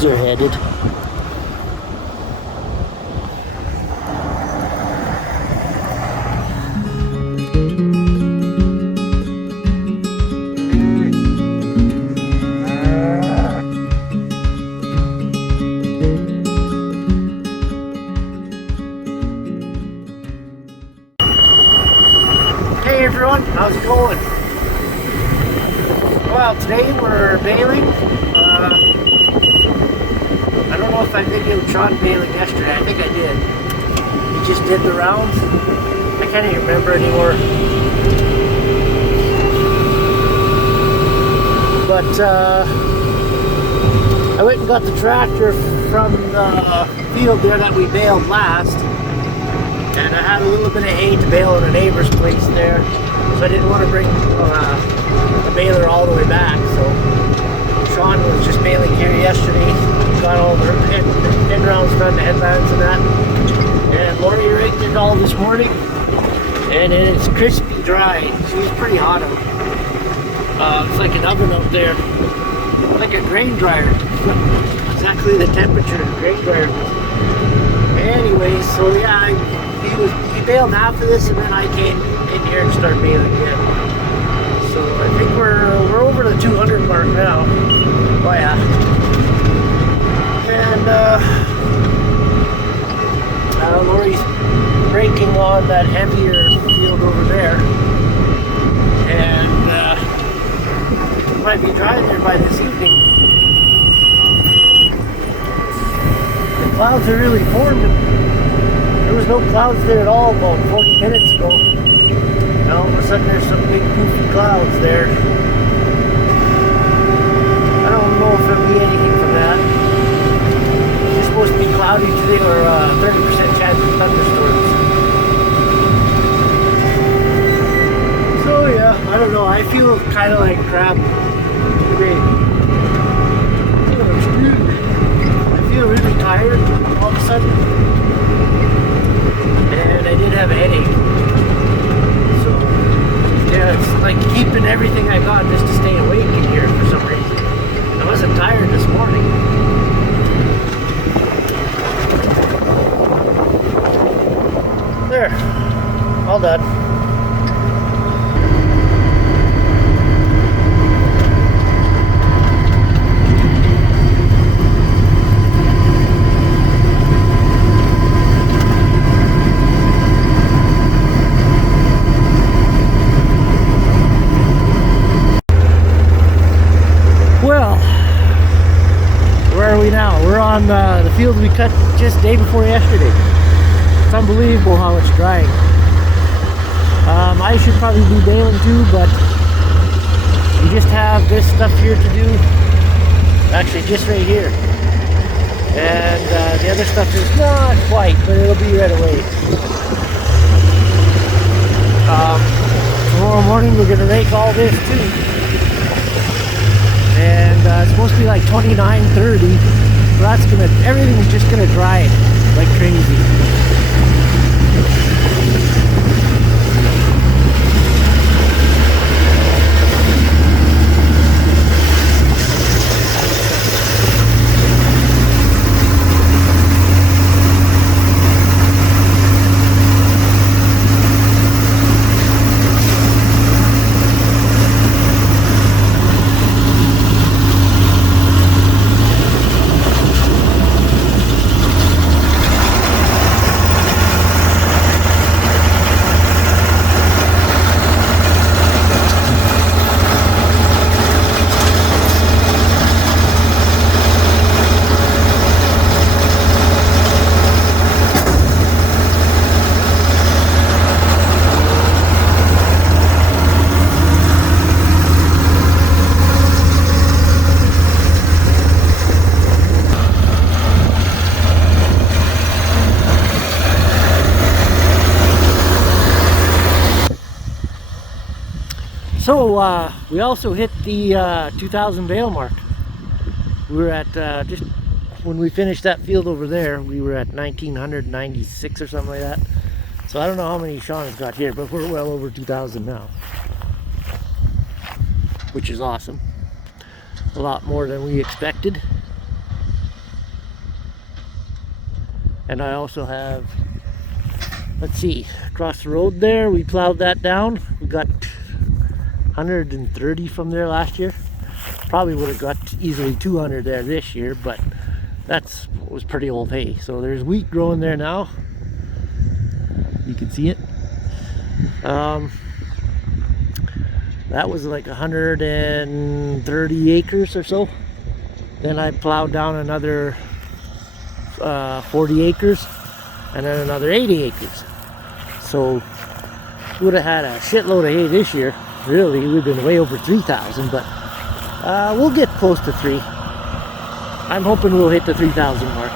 bales are headed. Hey everyone, how's it going? Well, today we're baling. I don't know if I videoed Sean baling yesterday. I think I did. He just did the rounds. I can't even remember anymore. But I went and got the tractor from the field there that we baled last. And I had a little bit of hay to bale in a neighbor's place there. So I didn't want to bring the baler all the way back. So Sean was just baling here yesterday. Got all the end rounds done, the headlands and that. And Lori raked it all this morning. And it's crispy dry. She was pretty hot out. It's like an oven out there. Like a grain dryer. Exactly the temperature of a grain dryer. Anyways, so yeah, he baled half of this and then I came in here and started baling again. So I think we're over the 200 mark now. Oh yeah. And Lori's raking on that heavier field over there. And might be dry there by this evening. The clouds are really forming. There was no clouds there at all about 40 minutes ago. Now all of a sudden there's some big poofy clouds there. I don't know if there'll be anything from that. It's supposed to be cloudy today or 30% chance of thunderstorms. So yeah, I don't know. I feel kind of like crap today. I feel really tired all of a sudden. And I did have a headache. So, yeah, it's like keeping everything I got just to stay awake in here for some reason. I wasn't tired this morning. There. All done. On the field we cut just day before yesterday. It's unbelievable how it's drying. I should probably be baling too, but we just have this stuff here to do. Actually, just right here. And the other stuff is not quite, but it'll be right away. Tomorrow morning we're going to rake all this too. And it's supposed to be like 29, 30. So that's everything's just gonna dry like crazy. So we also hit the 2,000 bale mark. We were at just when we finished that field over there, we were at 1,996 or something like that. So I don't know how many Sean has got here, but we're well over 2,000 now, which is awesome. A lot more than we expected. And I also have, let's see, across the road there, we plowed that down. We got 130 from there last year. Probably would have got easily 200 there this year, but was pretty old hay. So there's wheat growing there now. You can see it. That was like 130 acres or so. Then I plowed down another 40 acres and then another 80 acres. So we would have had a shitload of hay this year. Really, we've been way over 3,000, but we'll get close to 3. I'm hoping we'll hit the 3,000 mark.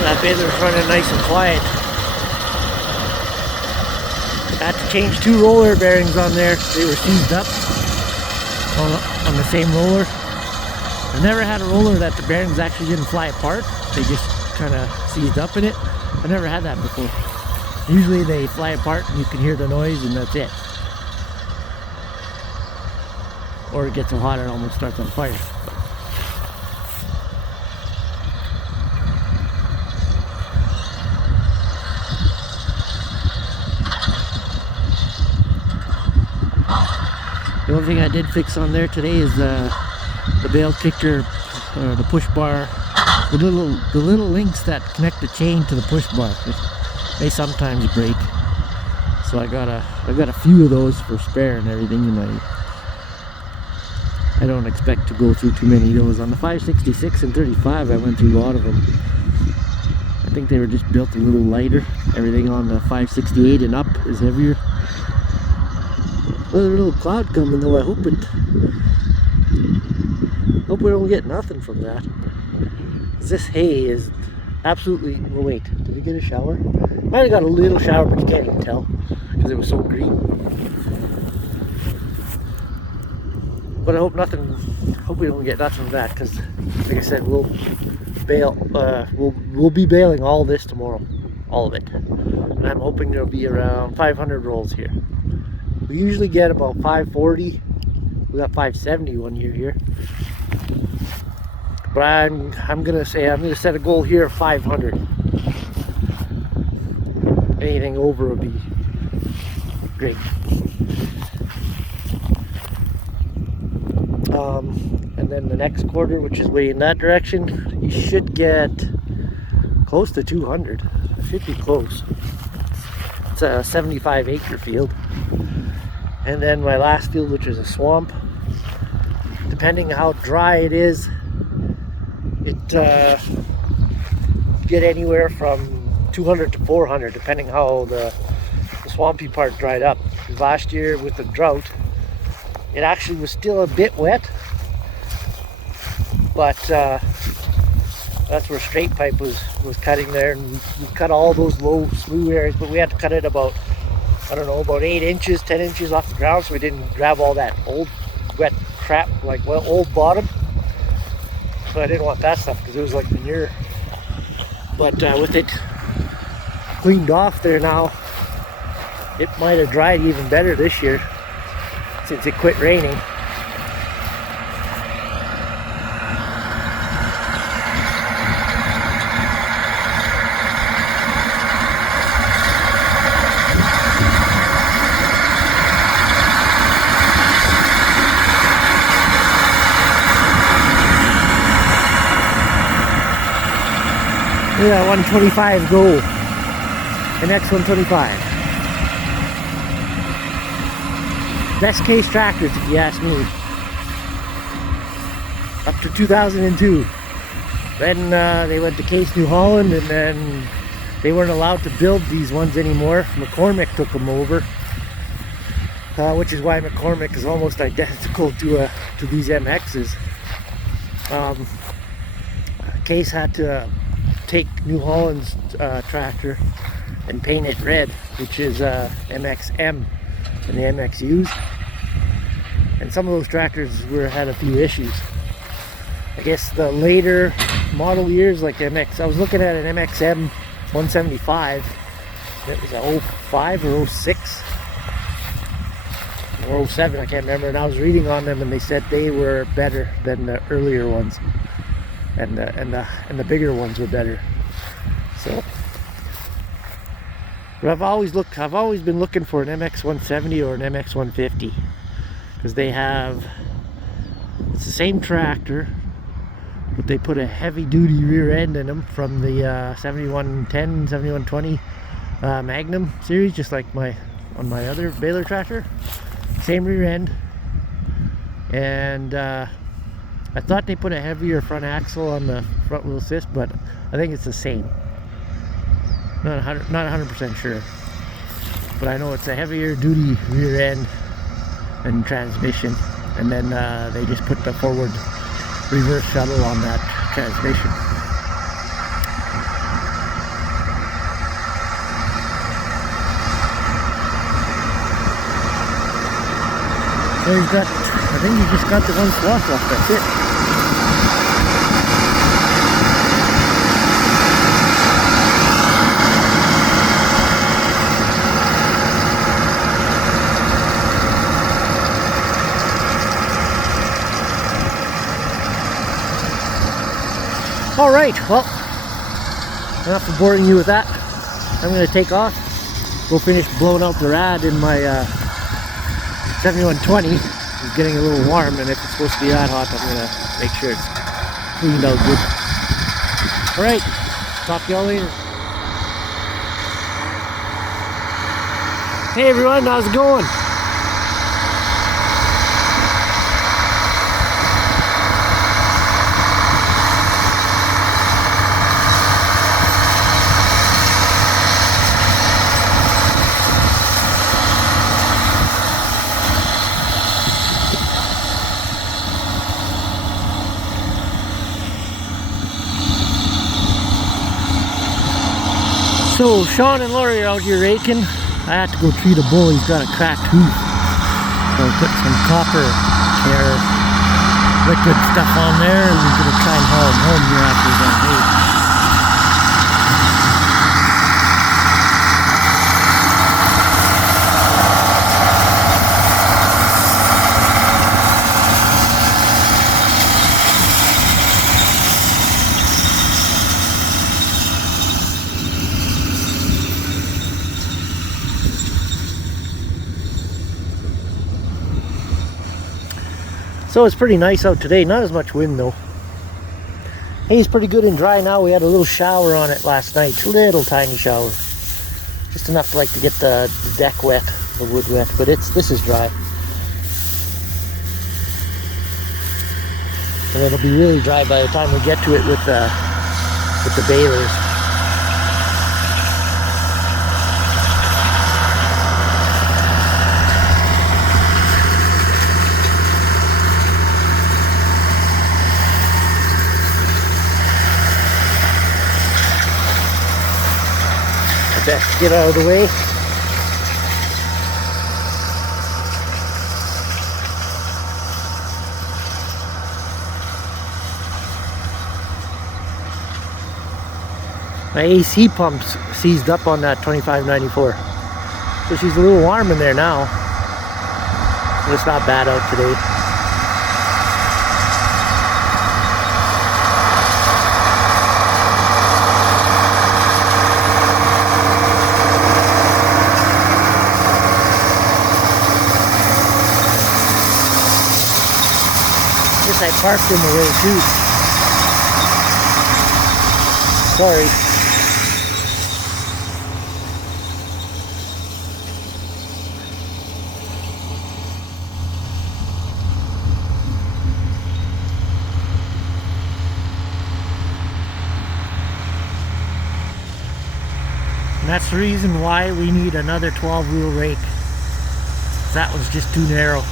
That baler's running nice and quiet. I had to change 2 roller bearings on there. They were seized up on the same roller. I never had a roller that the bearings actually didn't fly apart. They just kind of seized up in it. I never had that before. Usually they fly apart and you can hear the noise and that's it. Or it gets so hot it almost starts on fire. The only thing I did fix on there today is the bale kicker, the push bar, the little links that connect the chain to the push bar. They sometimes break, so I got a few of those for spare and everything, and I don't expect to go through too many of those. On the 566 and 35, I went through a lot of them. I think they were just built a little lighter. Everything on the 568 and up is heavier. Well, there's a little cloud coming though. I hope we don't get nothing from that. This hay is absolutely, well, wait, did we get a shower? Might have got a little shower, but you can't even tell because it was so green. But I hope we don't get nothing from that, because like I said, we'll be baling all this tomorrow, all of it. And I'm hoping there'll be around 500 rolls here. We usually get about 540. We got 570 one year here. But I'm gonna set a goal here of 500. Anything over would be great. And then the next quarter, which is way in that direction, you should get close to 200. Should be close. It's a 75 acre field. And then my last field, which is a swamp, depending how dry it is, it get anywhere from 200 to 400, depending how the swampy part dried up. Last year with the drought, it actually was still a bit wet, but that's where straight pipe was cutting there, and we cut all those low smooth areas, but we had to cut it about, I don't know, about 8 inches, 10 inches off the ground, so we didn't grab all that old wet crap, like old bottom. So I didn't want that stuff because it was like manure. But with it cleaned off there now, it might have dried even better this year since it quit raining. Yeah, 125 go. The next 125. Best case tractors, if you ask me. Up to 2002. Then they went to Case, New Holland, and then they weren't allowed to build these ones anymore. McCormick took them over, which is why McCormick is almost identical to these MXs. Case had to take New Holland's tractor and paint it red, which is MXM and the MXUs, and some of those tractors had a few issues. I guess the later model years, like MX, I was looking at an MXM 175. It was a 05 or 06 or 07, I can't remember. And I was reading on them, and they said they were better than the earlier ones, and the bigger ones were better. So, but I've always been looking for an MX 170 or an MX 150 because it's the same tractor, but they put a heavy duty rear end in them from the 7110, 7120 Magnum series, just like on my other baler tractor. Same rear end, and I thought they put a heavier front axle on the front wheel assist, but I think it's the same. Not 100% sure, but I know it's a heavier duty rear end and transmission, and then they just put the forward reverse shuttle on that transmission. So I think you just got the one swath off, that's it. Alright, well, enough of boring you with that. I'm going to take off. Go finish blowing out the rad in my 7120. It's getting a little warm, and if it's supposed to be that hot, I'm going to make sure it's cleaned out good. Alright, talk to y'all later. Hey everyone, how's it going? So Sean and Laurie are out here raking. I had to go treat a bull. He's got a cracked hoof. So I put some copper care liquid stuff on there, and we're gonna try and haul him home here after that rake. So it's pretty nice out today, not as much wind though. Hay's pretty good and dry now. We had a little shower on it last night, little tiny shower. Just enough to get the deck wet, the wood wet, but this is dry. And it'll be really dry by the time we get to it with the balers. Best get out of the way. My AC pump's seized up on that 2594, so she's a little warm in there now, but it's not bad out today. I parked in the way too. Sorry. And that's the reason why we need another 12-wheel rake. That was just too narrow.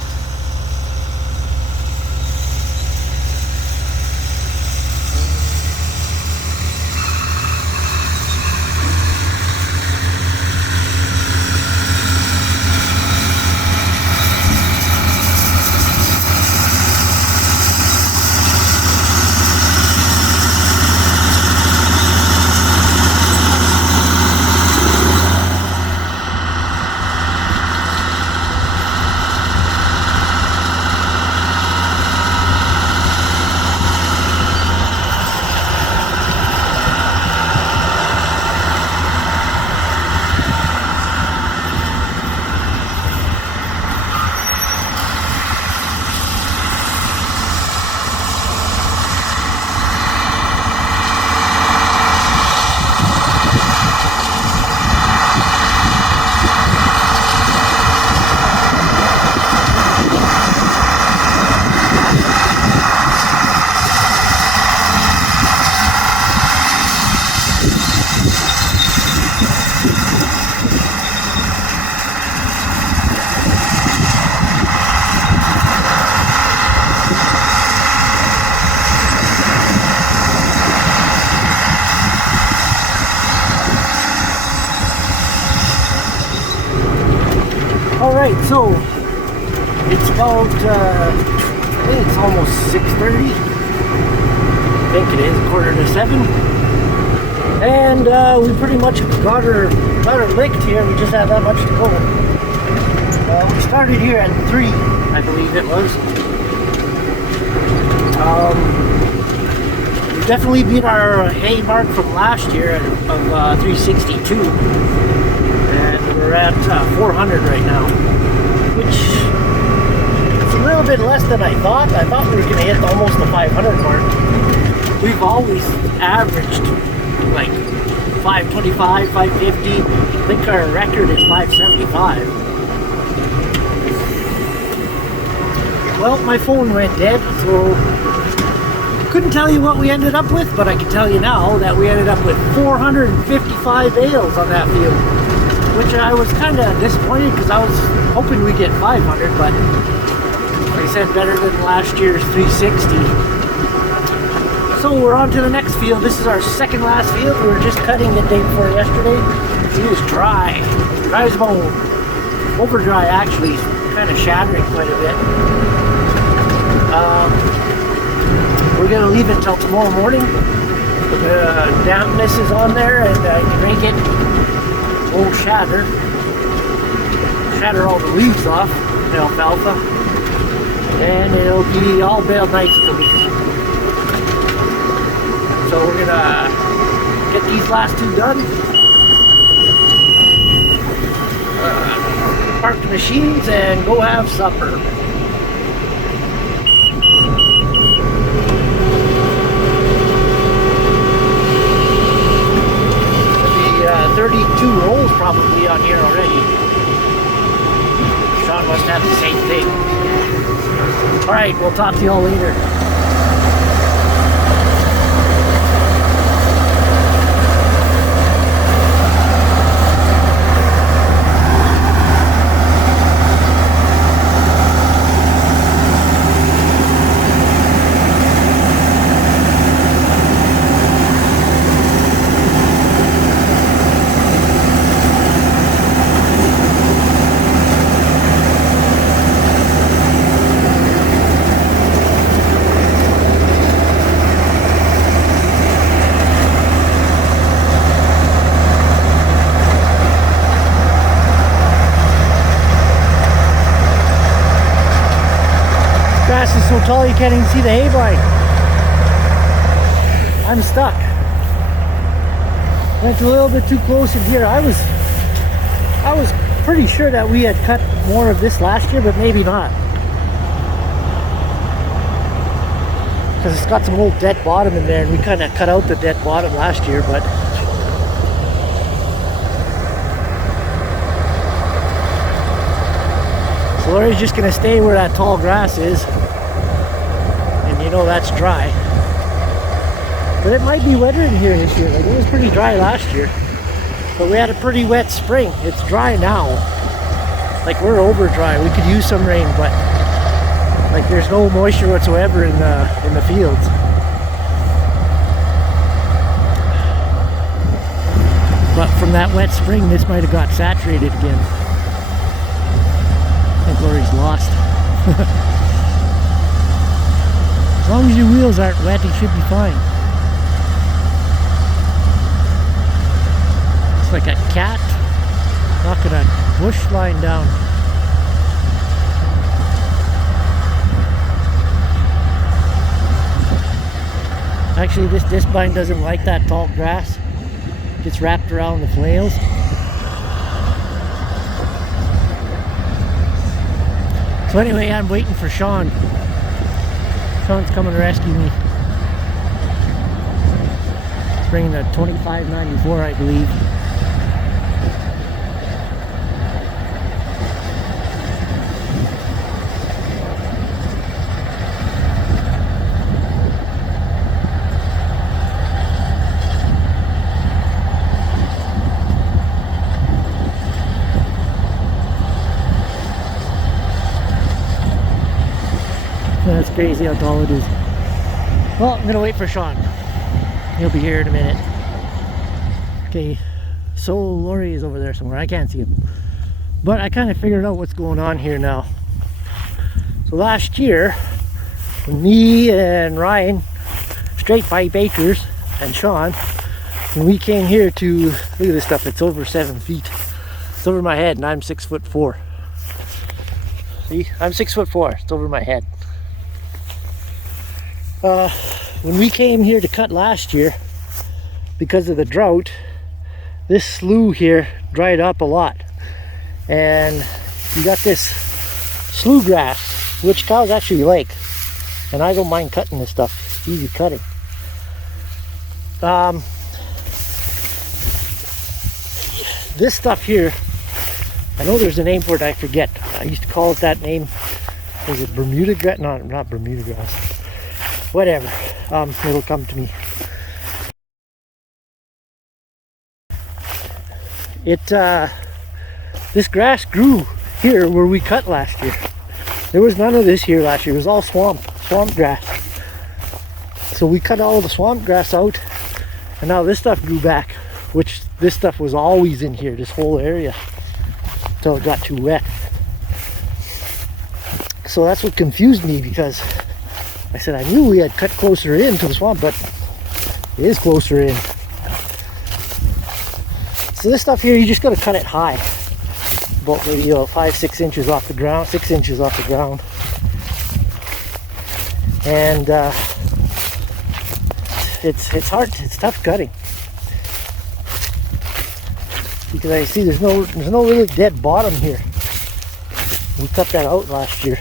Alright, so it's about, I think it's almost 6:30. I think it is, 6:45. And we pretty much got her licked here. We just have that much to go. We started here at 3, I believe it was. We definitely beat our hay mark from last year of 362. And we're at 400 right now, which is a little bit less than I thought. I thought we were going to hit almost the 500 mark. We've always averaged like 525, 550. I think our record is 575. Well, my phone went dead, so couldn't tell you what we ended up with, but I can tell you now that we ended up with 455 bales on that field, which I was kind of disappointed because I was hoping we'd get 500, but like I said, better than last year's 360. So we're on to the next field. This is our second last field. We were just cutting the day before yesterday. It was dry as bone. Over dry actually, kind of shattering quite a bit. We're going to leave it until tomorrow morning. The dampness is on there and I can make it. It won't shatter all the leaves off, the alfalfa. And it'll be all baled nice for me. So we're gonna get these last two done. Park the machines and go have supper. There'll be 32 rolls probably on here already. Sean must have the same thing. Alright, we'll talk to y'all later. So tall you can't even see the hay blind. I'm stuck. Went a little bit too close in here. I was pretty sure that we had cut more of this last year, but maybe not. Because it's got some old dead bottom in there, and we kind of cut out the dead bottom last year, but so Lori's just gonna stay where that tall grass is. You know that's dry, but it might be wetter in here this year. Like it was pretty dry last year, but we had a pretty wet spring. It's dry now. Like we're over dry. We could use some rain, but like there's no moisture whatsoever in the fields. But from that wet spring, this might have got saturated again. I think Lori's lost. As long as your wheels aren't wet, you should be fine. It's like a cat knocking a bush line down. Actually, this discbine doesn't like that tall grass. It gets wrapped around the flails. So anyway, I'm waiting for Sean. Sean's coming to rescue me. It's bringing a 2594, I believe. That's crazy how tall it is. Well, I'm gonna wait for Sean. He'll be here in a minute. Okay, so Lori is over there somewhere. I can't see him. But I kind of figured out what's going on here now. So last year, when me and Ryan, Straight Pipe Acres, and Sean, when we came here to, look at this stuff, it's over 7 feet. It's over my head and I'm 6'4". See, I'm 6'4", it's over my head. When we came here to cut last year, because of the drought, this slough here dried up a lot. And you got this slough grass, which cows actually like. And I don't mind cutting this stuff, it's easy cutting. This stuff here, I know there's a name for it, I forget. I used to call it that name. Was it Bermuda grass? No, not Bermuda grass. Whatever. It'll come to me. This grass grew here where we cut last year. There was none of this here last year. It was all swamp grass. So we cut all of the swamp grass out, and now this stuff grew back, which this stuff was always in here, this whole area, until it got too wet. So that's what confused me, because I said I knew we had cut closer in to the swamp, but it is closer in. So this stuff here, you just got to cut it high, about maybe 5-6 inches off the ground, 6 inches off the ground, and it's hard, it's tough cutting, because I see there's no really dead bottom here. We cut that out last year.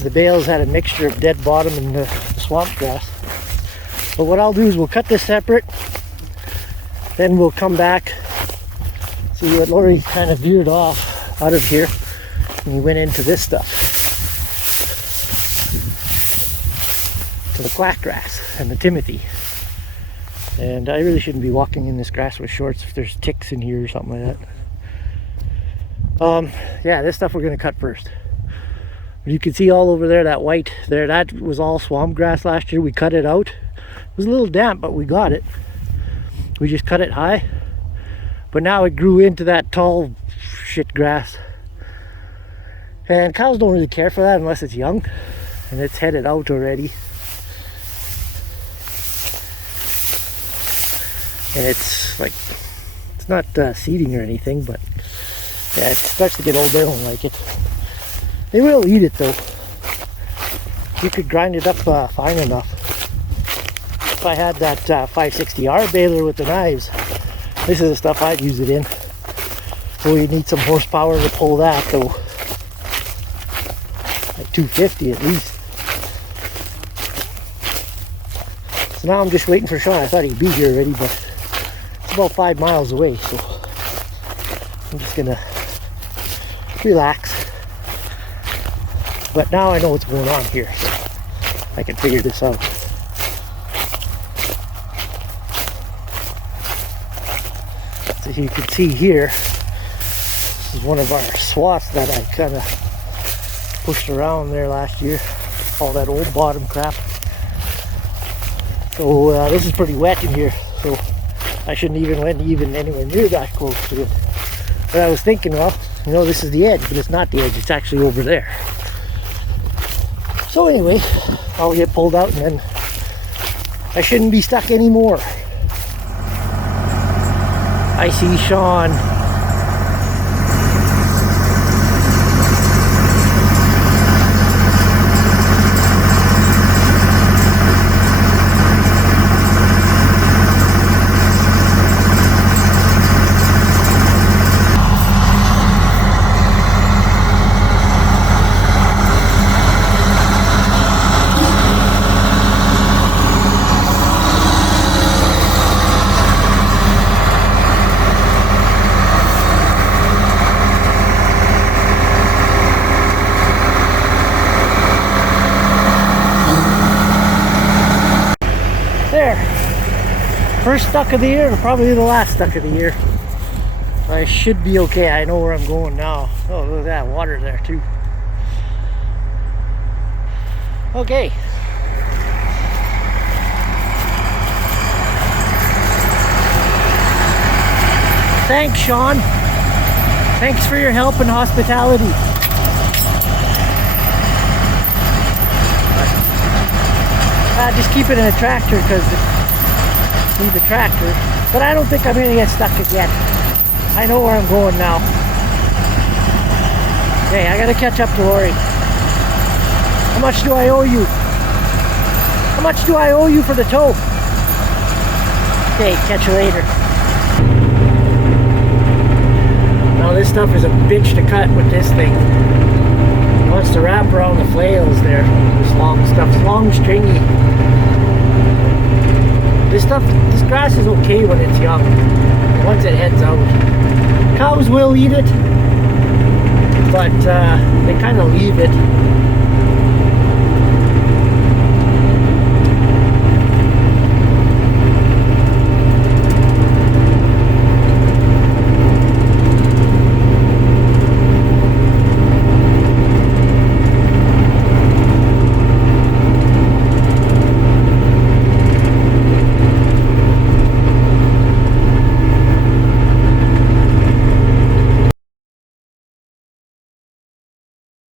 The Bales had a mixture of dead bottom and swamp grass. But what I'll do is we'll cut this separate, then we'll come back. See what Lori kind of veered off out of here, and we went into this stuff, to the quack grass and the timothy. And I really shouldn't be walking in this grass with shorts if there's ticks in here or something like that. Yeah, this stuff we're going to cut first. But you can see all over there, that white there, that was all swamp grass last year. We cut it out. It was a little damp, but we got it. We just cut it high. But now it grew into that tall shit grass. And cows don't really care for that unless it's young. And it's headed out already. And it's like, it's not seeding or anything, but yeah, it starts to get old. They don't like it. They will eat it though. You could grind it up fine enough. If I had that 560R baler with the knives, this is the stuff I'd use it in. So you need some horsepower to pull that though. Like 250 at least. So now I'm just waiting for Sean. I thought he'd be here already, but it's about 5 miles away, so I'm just gonna relax. But now I know what's going on here, so I can figure this out. So you can see here, this is one of our swaths that I kind of pushed around there last year. All that old bottom crap. So this is pretty wet in here, so I shouldn't even went anywhere near that close to it. But I was thinking, well, you know, this is the edge, but it's not the edge, it's actually over there. So anyway, I'll get pulled out and then I shouldn't be stuck anymore. I see Sean. First stuck of the year, and probably the last stuck of the year. I should be okay. I know where I'm going now. Oh, look at that water there too. Okay. Thanks, Sean. Thanks for your help and hospitality. Just keep it in a tractor because it needs a tractor. But I don't think I'm going to get stuck again. I know where I'm going now. Okay, I got to catch up to Lori. How much do I owe you? How much do I owe you for the tow? Okay, catch you later. Now this stuff is a bitch to cut with this thing. It wants to wrap around the flails there. This long stuff, long stringy. This grass is okay when it's young. Once it heads out, cows will eat it, but they kind of leave it.